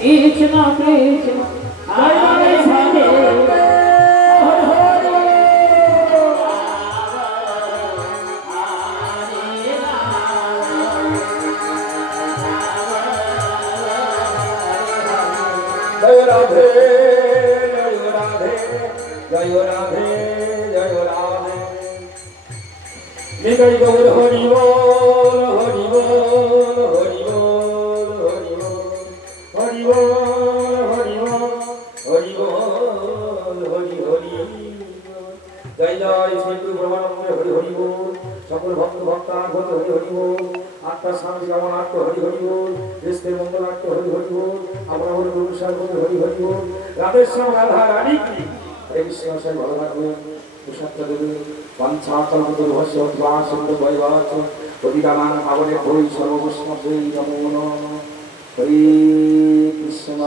Krishna Krishna Hare Hare Jai Radhe, Jai Radhe, Jai Radhe, Jai Radhe. Nitai Gaur Hari Bol, Hari Bol, Hari Bol, Hari Bol, Hari Bol, Hari Bol, Hari Bol, Hari Hari. Jai Jai Sri Guru Brahmanande Hari Hari Bol. সকল ভক্ত ভক্তার হতে হরি হরি বল আত্মা স্বামী কামনার্থ হরি হরি বল দেশের মঙ্গলার্থ হরি হরি বল আমরা হরি গুরু সাহেব হরি হরি বল রাধেশ্যাম রাধা রানী কি হরে কৃষ্ণ সাহেব ভালো থাকবেন প্রসাদ দেবে পঞ্চা কল্পতরু ভস্য অথবা সত্য বৈবাচ অধিকামান পাবনে ভৈ সর্ববৈষ্ণবে নমো নমঃ হরে কৃষ্ণ